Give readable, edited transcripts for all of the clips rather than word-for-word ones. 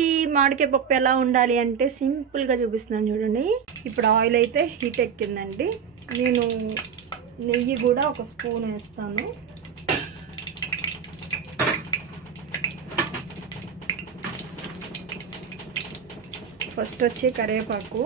ఈ మామిడికాయ పప్పు ఎలా ఉండాలి అంటే సింపుల్గా చూపిస్తున్నాను చూడండి. ఇప్పుడు ఆయిల్ అయితే హీట్ ఎక్కిందండి. నేను నెయ్యి కూడా ఒక స్పూన్ వేస్తాను. ఫస్ట్ వచ్చి కరివేపాకు,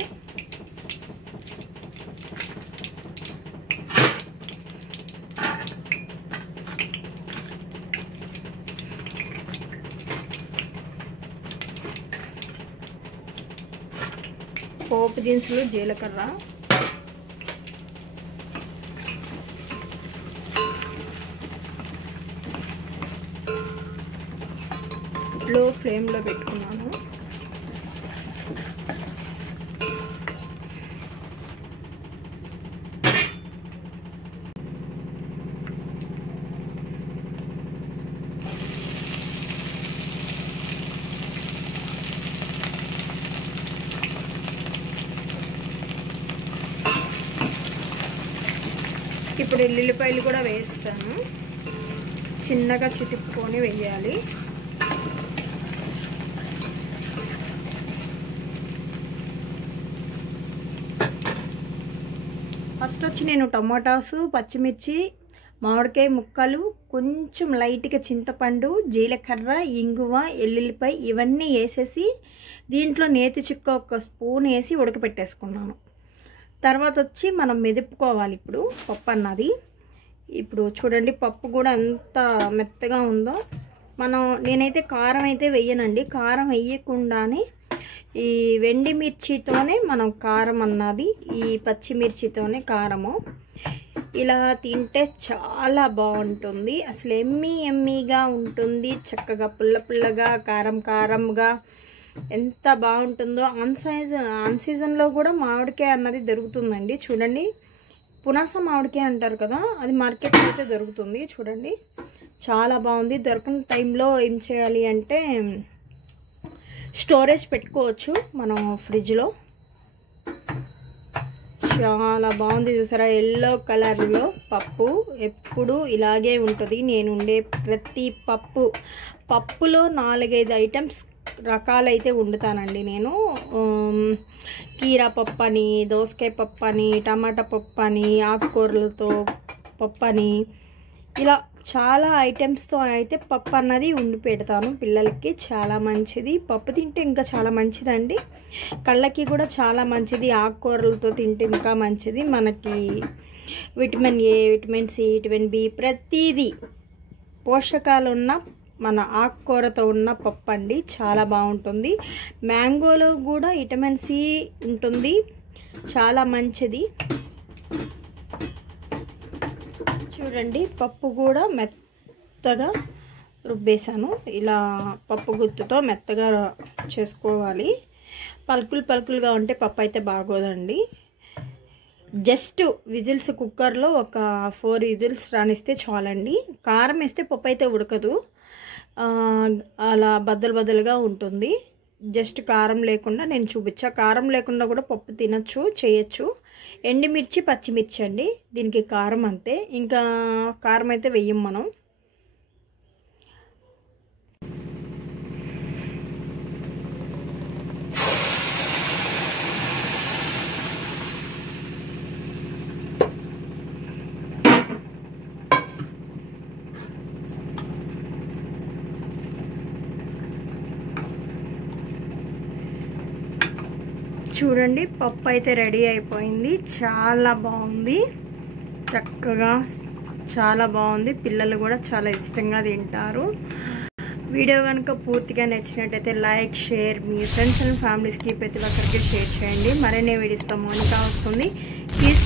పోపు దినుసులు, జీలకర్ర, లో ఫ్లేమ్లో పెట్టుకున్నాను. ఇప్పుడు ఎల్లుల్లిపాయలు కూడా వేస్తాను. చిన్నగా చితుక్కొని వేయాలి. ఫస్ట్ వచ్చి నేను టమాటాసు, పచ్చిమిర్చి, మామిడికాయ ముక్కలు, కొంచెం లైట్గా చింతపండు, జీలకర్ర, ఇంగువ, ఎల్లుల్లిపాయ ఇవన్నీ వేసేసి దీంట్లో నేతి చుక్క ఒక స్పూన్ వేసి ఉడకపెట్టేసుకున్నాను. తర్వాత వచ్చి మనం మెదుపుకోవాలి ఇప్పుడు పప్పు అన్నది. ఇప్పుడు చూడండి పప్పు కూడా ఎంత మెత్తగా ఉందో. నేనైతే కారం అయితే వేయనండి. కారం వేయకుండానే ఈ వెండి మిర్చితోనే మనం కారం అన్నది, ఈ పచ్చిమిర్చితోనే కారము. ఇలా తింటే చాలా బాగుంటుంది. అసలు ఎమ్మీగా ఉంటుంది. చక్కగా పుల్ల పుల్లగా, కారం కారంగా ఎంత బాగుంటుందో. ఆన్ సీజన్లో కూడా మామిడికాయ అన్నది దొరుకుతుందండి. చూడండి, పునాస మామిడికాయ అంటారు కదా, అది మార్కెట్లో అయితే దొరుకుతుంది. చూడండి చాలా బాగుంది. దొరకని టైంలో ఏం చేయాలి అంటే స్టోరేజ్ పెట్టుకోవచ్చు మనం ఫ్రిడ్జ్లో. చాలా బాగుంది చూసారా, ఎల్లో కలర్లో పప్పు ఎప్పుడు ఇలాగే ఉంటుంది. నేను ఉండే ప్రతి పప్పులో 4-5 ఐటమ్స్ రకాలైతే వండుతానండి నేను. కీరా పప్పు అని, దోసకాయ పప్పు అని, టమాటా పప్పు అని, ఆకుకూరలతో పప్పు అని, ఇలా చాలా ఐటమ్స్తో అయితే పప్పు అన్నది వండి పెడతాను పిల్లలకి. చాలా మంచిది పప్పు తింటే, ఇంకా చాలా మంచిదండి. కళ్ళకి కూడా చాలా మంచిది. ఆకుకూరలతో తింటే ఇంకా మంచిది. మనకి vitamin A, vitamin C, vitamin B ప్రతిదీ పోషకాలు ఉన్న మన ఆకుకూరతో ఉన్న పప్పు అండి. చాలా బాగుంటుంది. మ్యాంగోలో కూడా విటమిన్ సి ఉంటుంది, చాలా మంచిది. చూడండి పప్పు కూడా మెత్తగా రుబ్బేశాను. ఇలా పప్పు గుత్తుతో మెత్తగా చేసుకోవాలి. పలుకులుగా ఉంటే పప్పు అయితే బాగోదండి. జస్ట్ విజిల్స్ కుక్కర్లో ఒక 4 విజిల్స్ రానిస్తే చాలండి. కారం వేస్తే పప్పు అయితే ఉడకదు, అలా బద్దలుగా ఉంటుంది. జస్ట్ కారం లేకుండా నేను చూపించా. కారం లేకుండా కూడా పప్పు తినచ్చు, చేయొచ్చు. ఎండుమిర్చి, పచ్చిమిర్చి అండి దీనికి కారం అంతే. ఇంకా కారం అయితే వెయ్యం మనం. చూడండి పప్పు అయితే రెడీ అయిపోయింది. చాలా బాగుంది, చక్కగా చాలా బాగుంది. పిల్లలు కూడా చాలా ఇష్టంగా తింటారు. వీడియో కనుక పూర్తిగా నచ్చినట్టయితే లైక్, షేర్, మీ ఫ్రెండ్స్ అండ్ ఫ్యామిలీస్కి ప్రతి ఒక్కరికి షేర్ చేయండి. మరిన్ని వీడియోస్తో మోనికా వస్తుంది. ప్లీజ్